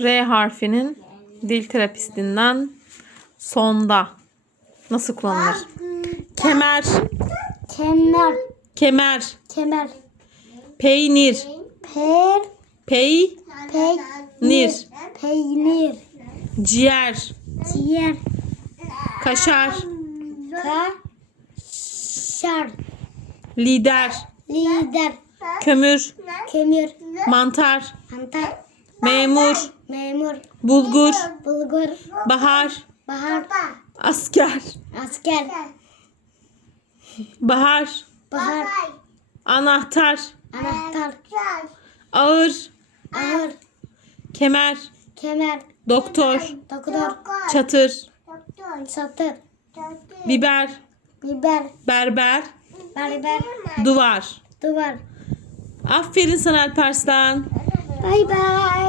R harfinin dil terapistinden sonda nasıl kullanılır? Kemer, Kemer. kemer, Kemer. peynir, Per. peynir, Peynir. Peynir. ciğer, Ciğer. kaşar, Kaşar. lider, Lider. kömür, Kömür. mantar, Mantar. memur, Memur. bulgur, Bulgur. bahar, Bahar. asker, Asker. bahar, Bahar. anahtar, Anahtar. ağır, Ağır. kemer, Kemer. doktor, Doktor. çatır, Çatır. biber, Biber. berber, Berber. duvar. Duvar. Aferin sana Alparslan. Bye bye.